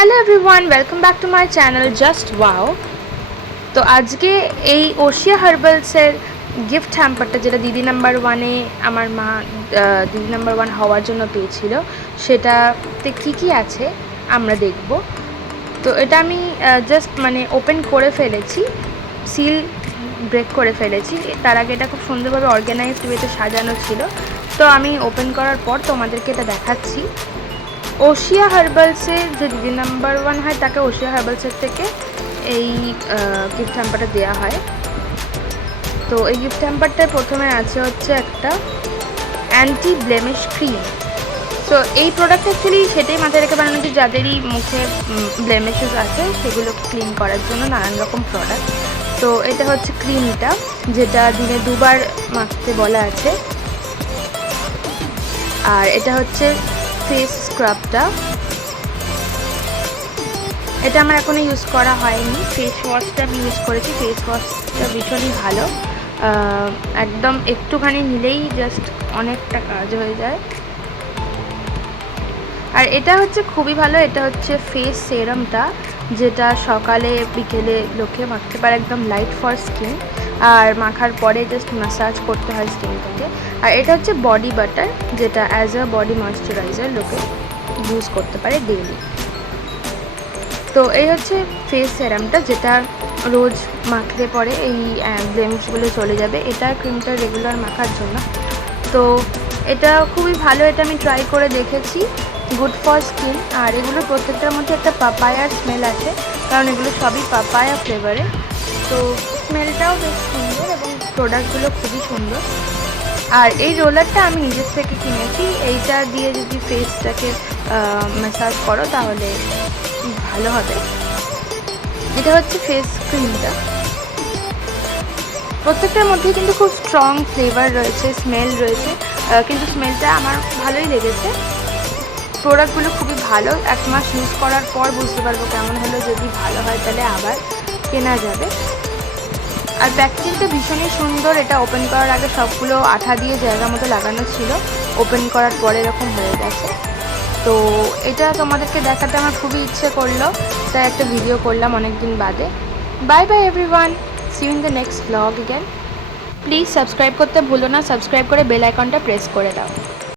Hello everyone, welcome back to my channel just wow. তো আজকে এই ওশিয়া হার্বালসের গিফট হ্যাম্পারটা, যেটা দিদি নাম্বার ওয়ানে আমার মা দিদি নাম্বার ওয়ান হওয়ার জন্য পেয়েছিল, সেটাতে কী কী আছে আমরা দেখব। তো এটা আমি জাস্ট ওপেন করে ফেলেছি, সিল ব্রেক করে ফেলেছি। তার আগে এটা খুব সুন্দরভাবে অর্গানাইজড ওয়েতে সাজানো ছিল। তো আমি ওপেন করার পর তোমাদেরকে এটা দেখাচ্ছি। ওশিয়া হার্বালসের যে দিদি নাম্বার ওয়ান হয়, তাকে ওশিয়া হার্বালসের থেকে এই গিফট হ্যাম্পারটা দেওয়া হয়। তো এই গিফট হ্যাম্পারটায় প্রথমে আছে হচ্ছে একটা অ্যান্টি ব্লেমিশ ক্রিম। সো এই প্রোডাক্ট অ্যাকচুয়ালি সেটাই মাথায় রেখে বানানো, যে যাদেরই মুখে ব্লেমিশেস আছে সেগুলো ক্লিন করার জন্য নানান রকম প্রোডাক্ট। তো এটা হচ্ছে ক্রিমটা, যেটা দিনে 2 বার মাখতে বলা আছে। আর এটা হচ্ছে ফেস স্ক্রাবটা, এটা আমার এখনো ইউজ করা হয়নি। ফেস ওয়াশটা আমি ইউজ করেছি। ফেস ওয়াশটা ভীষণই ভালো, একদম একটুখানি নিলেই জাস্ট অনেকটা কাজ হয়ে যায়। আর এটা হচ্ছে খুবই ভালো, এটা হচ্ছে ফেস সেরামটা, যেটা সকালে বিকেলে লোকে মাখতে পারে, একদম লাইট ফর স্কিন। আর মাখার পরে জাস্ট ম্যাসাজ করতে হয় স্কিনটাকে। আর এটা হচ্ছে বডি বাটার, যেটা অ্যাজ আ বডি ময়েশ্চারাইজার লোকে ইউজ করতে পারে ডেইলি। তো এই হচ্ছে ফেস সেরামটা, যেটা রোজ মাখলে পরে এই ব্লেমিশগুলো চলে যাবে। এটা ক্রিমটা রেগুলার মাখার জন্য। তো এটা খুবই ভালো, এটা আমি ট্রাই করে দেখেছি, গুড ফর স্কিন। আর এগুলোর প্রত্যেকটার মধ্যে একটা পাপায়ার স্মেল আছে, কারণ এগুলো সবই পাপায়া ফ্লেভারে। তো স্মেলটাও বেশ সুন্দর এবং প্রোডাক্টগুলো খুবই সুন্দর। আর এই রোলারটা আমি নিজের থেকে কিনেছি। এইটা দিয়ে যদি ফেসটাকে ম্যাসাজ করো তাহলে ভালো হবে। এটা হচ্ছে ফেস ক্রিমটা, প্রত্যেকটার মধ্যে কিন্তু খুব স্ট্রং ফ্লেভার রয়েছে, স্মেল রয়েছে, কিন্তু স্মেলটা আমার ভালোই লেগেছে। প্রোডাক্টগুলো খুবই ভালো, 1 মাস ইউজ করার পর বুঝতে পারবো কেমন হলো। যদি ভালো হয় তাহলে আবার কেনা যাবে। আর প্যাকেজিংটা ভীষণই সুন্দর। এটা ওপেন করার আগে সবগুলো আঠা দিয়ে জায়গা মতো লাগানো ছিল, ওপেন করার পরে এরকম হয়ে গেছে। তো এটা তোমাদেরকে দেখাতে আমার খুবই ইচ্ছে করলো, তাই একটা ভিডিও করলাম অনেক দিন বাদে। Bye bye everyone, see you in the next blog again. Please subscribe করতে ভুলো না, সাবস্ক্রাইব করে বেল আইকনটা প্রেস করে দাও।